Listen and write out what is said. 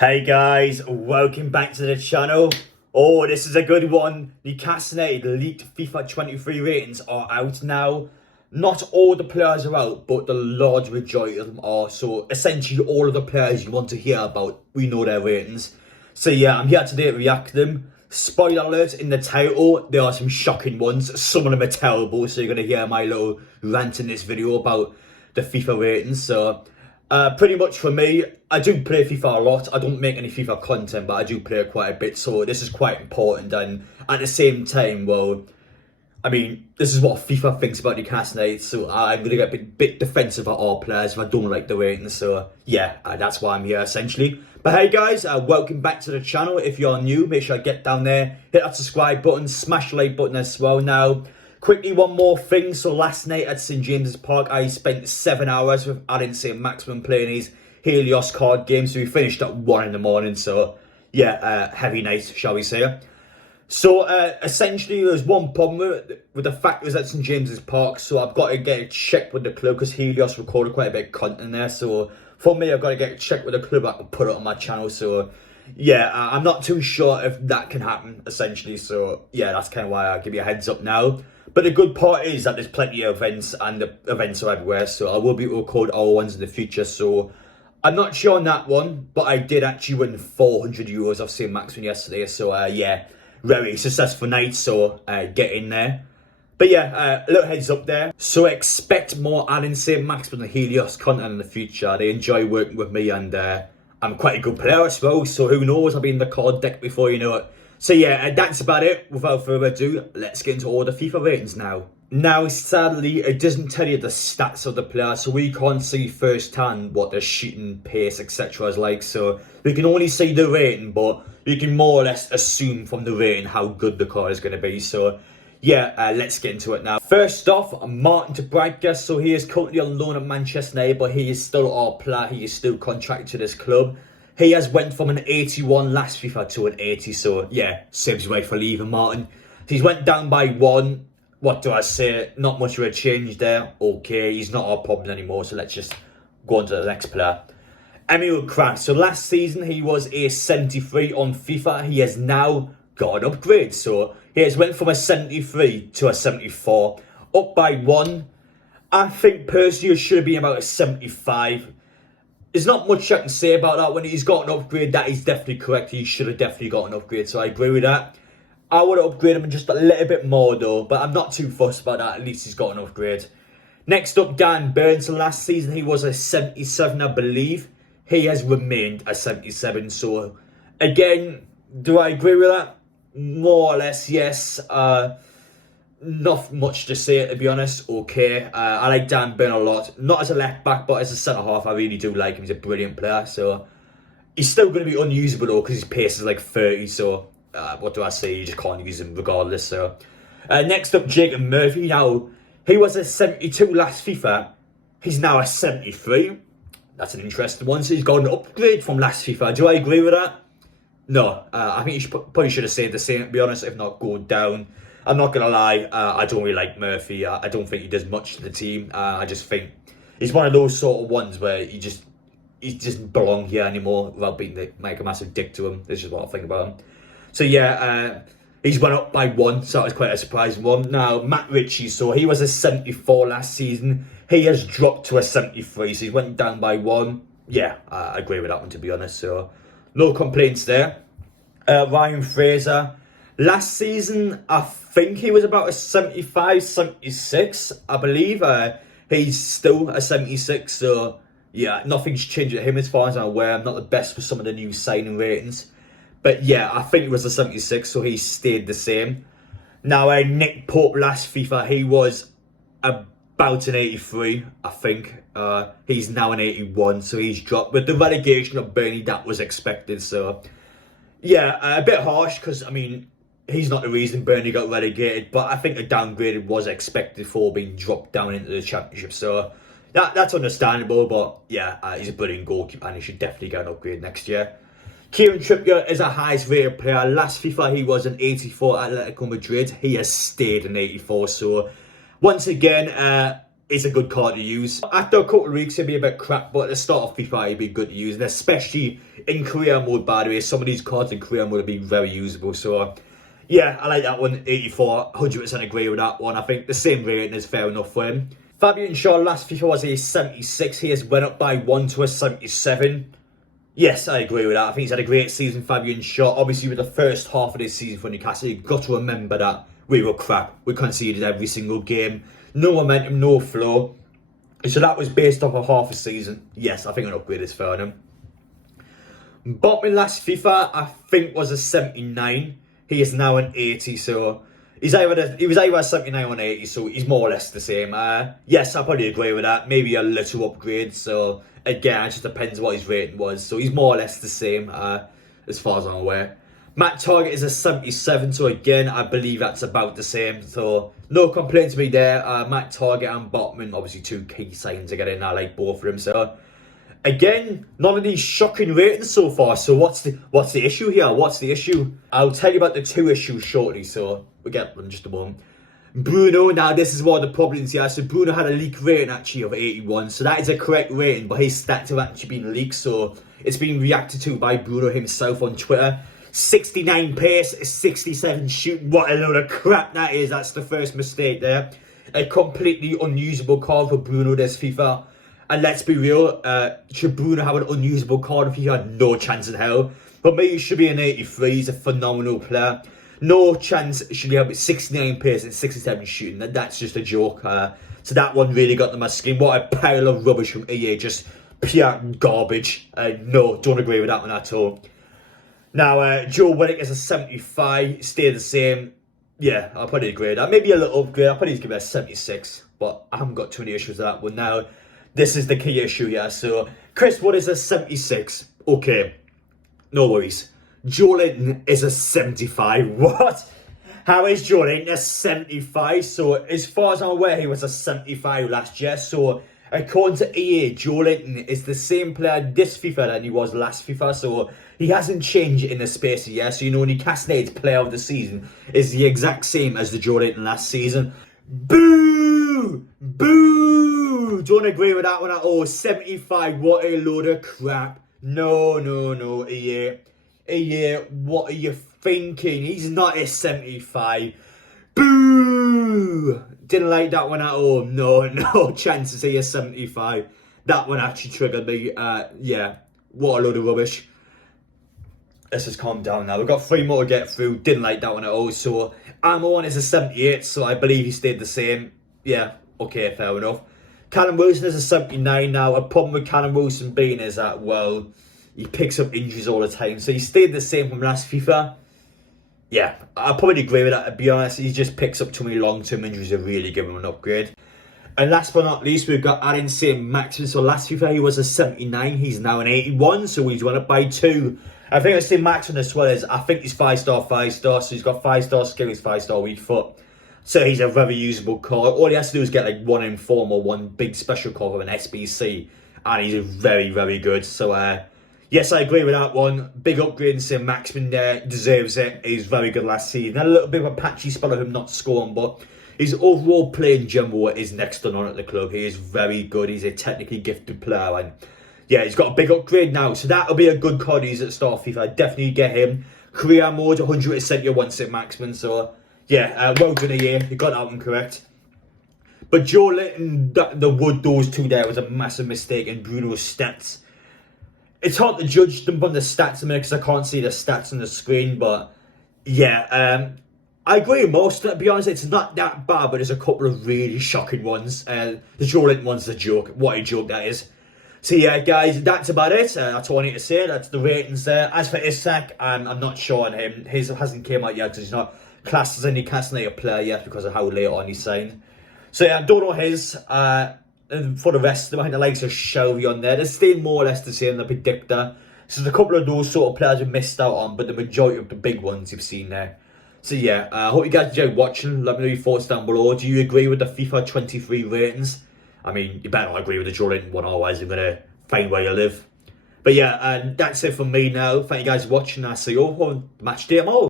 Hey guys, welcome back to the channel. Oh, this is a good one. Newcastle United leaked FIFA 23 ratings are out now. Not all the players are out, but the large majority of them are. So essentially all of the players you want to hear about, we know their ratings. So yeah, I'm here today to react to them. Spoiler alert, in the title, there are some shocking ones. Some of them are terrible, so you're going to hear my little rant in this video about the FIFA ratings. So pretty much for me, I do play FIFA a lot. I don't make any FIFA content, but I do play it quite a bit. So this is quite important. And at the same time, well, I mean, this is what FIFA thinks about Newcastle United. So I'm going to get a bit defensive at all players if I don't like the ratings. So yeah, that's why I'm here essentially. But hey guys, welcome back to the channel. If you're new, make sure I get down there, hit that subscribe button, smash the like button as well. Now, quickly, one more thing. So last night at St James's Park, I spent 7 hours with Saint-Maximin playing his Helios card game. So we finished at 1 in the morning. So yeah, heavy night, shall we say. So essentially, there's one problem with the fact it was at St James's Park. So I've got to get it checked with the club because Helios recorded quite a bit of content there. So for me, I've got to get it checked with the club. I can put it on my channel. So yeah, I'm not too sure if that can happen, essentially. So yeah, that's kind of why I give you a heads up now. But the good part is that there's plenty of events, and the events are everywhere. So I will be able to record our ones in the future. So I'm not sure on that one, but I did actually win €400 off Saint-Maximin yesterday. So yeah, very successful night. So get in there. But yeah, a little heads up there. So expect more Saint-Maximin and Helios content in the future. They enjoy working with me, and I'm quite a good player as well. So who knows, I'll be in the card deck before you know it. So yeah, that's about it. Without further ado, let's get into all the FIFA ratings now. Now, sadly, it doesn't tell you the stats of the player, so we can't see firsthand what the shooting, pace, etc. is like. So we can only see the rating, but you can more or less assume from the rating how good the card is going to be. So yeah, let's get into it now. First off, Martin to Brighton. So he is currently on loan at Manchester United, but he is still our player. He is still contracted to this club. He has went from an 81 last FIFA to an 80. So yeah, saves way for leaving Martin. He's went down by 1. What do I say? Not much of a change there. Okay, he's not our problem anymore. So let's just go on to the next player. Emil Krantz. So last season he was a 73 on FIFA. He has now got an upgrade. So he has went from a 73 to a 74. Up by 1. I think personally it should have been about a 75. There's not much I can say about that. When he's got an upgrade, that is definitely correct. He should have definitely got an upgrade. So I agree with that. I would have upgraded him just a little bit more though. But I'm not too fussed about that. At least he's got an upgrade. Next up, Dan Pearson. Last season he was a 77, I believe. He has remained a 77. So again, do I agree with that? More or less, yes. Not much to say, to be honest. Okay, I like Dan Burn a lot. Not as a left back, but as a centre half, I really do like him. He's a brilliant player. So he's still going to be unusable though, because his pace is like 30. So what do I say? You just can't use him regardless. So next up, Jacob Murphy. Now he was a 72 last FIFA. He's now a 73. That's an interesting one. So he's got an upgrade from last FIFA. Do I agree with that? No, I think you probably should have stayed the same, to be honest, if not go down. I'm not going to lie, I don't really like Murphy. I don't think he does much to the team. I just think he's one of those sort of ones where he doesn't belong here anymore without being like a massive dick to him. This is what I think about him. So yeah, he's went up by 1, so that was quite a surprising one. Now, Matt Ritchie, so he was a 74 last season. He has dropped to a 73, so he went down by 1. Yeah, I agree with that one, to be honest. So no complaints there. Ryan Fraser. Last season, I think he was about a 75, 76, I believe. He's still a 76, so yeah, nothing's changed with him as far as I'm aware. I'm not the best for some of the new signing ratings. But yeah, I think it was a 76, so he stayed the same. Now, Nick Pope last FIFA, he was about an 83, I think. He's now an 81, so he's dropped. With the relegation of Burnley, that was expected, so yeah, a bit harsh, because, I mean, he's not the reason Burnley got relegated, but I think a downgrade was expected for being dropped down into the Championship. So that's understandable, but yeah, he's a brilliant goalkeeper and he should definitely get an upgrade next year. Kieran Trippier is our highest rated player. Last FIFA he was an 84 at Atletico Madrid. He has stayed an 84. So once again, is a good card to use. After a couple of weeks, it'll be a bit crap, but at the start of FIFA, it'll be good to use, and especially in career mode, by the way. Some of these cards in career mode will be very usable, so yeah, I like that one, 84, 100% agree with that one. I think the same rating is fair enough for him. Fabian Shaw last FIFA was a 76, he has went up by 1 to a 77. Yes, I agree with that. I think he's had a great season, Fabian Shaw. Obviously, with the first half of this season for Newcastle, you've got to remember that we were crap. We conceded every single game. No momentum, no flow. So that was based off of half a season. Yes, I think an upgrade is fair on him. Botman last FIFA, I think, was a 79. He is now an 80, so he was either a 79 or an 80, so he's more or less the same. Yes, I probably agree with that. Maybe a little upgrade, so again, it just depends what his rating was. So he's more or less the same, as far as I'm aware. Matt Target is a 77, so again, I believe that's about the same. So no complaints to me there. Matt Target and Botman, obviously two key signs to get in. I like both of them, so again, none of these shocking ratings so far. So what's the issue here? What's the issue? I'll tell you about the two issues shortly, so we'll get them in just a moment. Bruno, now this is one of the problems here. So Bruno had a leak rating actually of 81. So that is a correct rating, but his stats have actually been leaked. So it's been reacted to by Bruno himself on Twitter. 69 pace, 67 shooting. What a load of crap that is. That's the first mistake there. A completely unusable card for Bruno this FIFA. And let's be real, should Bruno have an unusable card if he had no chance in hell? But maybe he should be an 83, he's a phenomenal player. No chance should he have 69 pace and 67 shooting, that's just a joke. So that one really got to my skin. What a pile of rubbish from EA, just pure garbage. No, don't agree with that one at all. Now, Joe Willock is a 75, stay the same. Yeah, I'll probably agree with that. Maybe a little upgrade, I'll probably give it a 76. But I haven't got too many issues with that one now. This is the key issue here. So, Chris Wood is a 76. Okay, no worries. Joelinton is a 75. What? How is Joelinton a 75? So, as far as I'm aware, he was a 75 last year. So, according to EA, Joelinton is the same player this FIFA than he was last FIFA. So, he hasn't changed in the space of a year. So, you know, Newcastle United's player of the season is the exact same as the Joelinton last season. Boo! Boo! Don't agree with that one at all. 75, what a load of crap. No, EA. EA, what are you thinking? He's not a 75. Boo! Didn't like that one at all. No chances he is 75. That one actually triggered me. Yeah, what a load of rubbish. Let's just calm down now. We've got 3 more to get through. Didn't like that one at all. So, Amon is a 78, so I believe he stayed the same. Yeah, okay, fair enough. Callum Wilson is a 79 now. A problem with Callum Wilson being is that, well, he picks up injuries all the time. So he stayed the same from last FIFA. Yeah, I probably agree with that, to be honest. He just picks up too many long-term injuries to really give him an upgrade. And last but not least, we've got Aaron Saint-Maximin. So last FIFA, he was a 79. He's now an 81, so he's went up by 2. I think I say Maximin as well as, I think he's 5-star, 5-star. So he's got 5-star skill, he's 5-star weak foot. So he's a very usable card. All he has to do is get like 1 inform or 1 big special card of an SBC. And he's very, very good. So, yes, I agree with that one. Big upgrade in Saint-Maximin there. Deserves it. He's very good last season. Had a little bit of a patchy spell of him not scoring, but his overall play in general is next to none at the club. He is very good. He's a technically gifted player. And yeah, he's got a big upgrade now. So that'll be a good card to use at the start of FIFA. I'd definitely get him. Career mode, 100% you want Saint-Maximin. So yeah, well done EA. You got that one correct. But Joelinton, the Wood, those two there was a massive mistake in Bruno's stats. It's hard to judge them on the stats a minute because I can't see the stats on the screen. But yeah, I agree with most. To be honest, it's not that bad, but there's a couple of really shocking ones. The Joelinton one's a joke. What a joke that is. So yeah, guys, that's about it. That's all I need to say. That's the ratings there. As for Isak, I'm not sure on him. His hasn't came out yet because he's not classed as a Newcastle United player yet because of how late on he signed. So yeah, I don't know his. And for the rest of them, I think the likes of Shelby on there. They're still more or less the same, the predictor. So there's a couple of those sort of players we missed out on, but the majority of the big ones you've seen there. So yeah, I hope you guys enjoyed watching. Let me know your thoughts down below. Do you agree with the FIFA 23 ratings? I mean, you better not agree with the Joelinton one, otherwise you're going to find where you live. But yeah, that's it from me now. Thank you guys for watching. I'll see you all on match day tomorrow.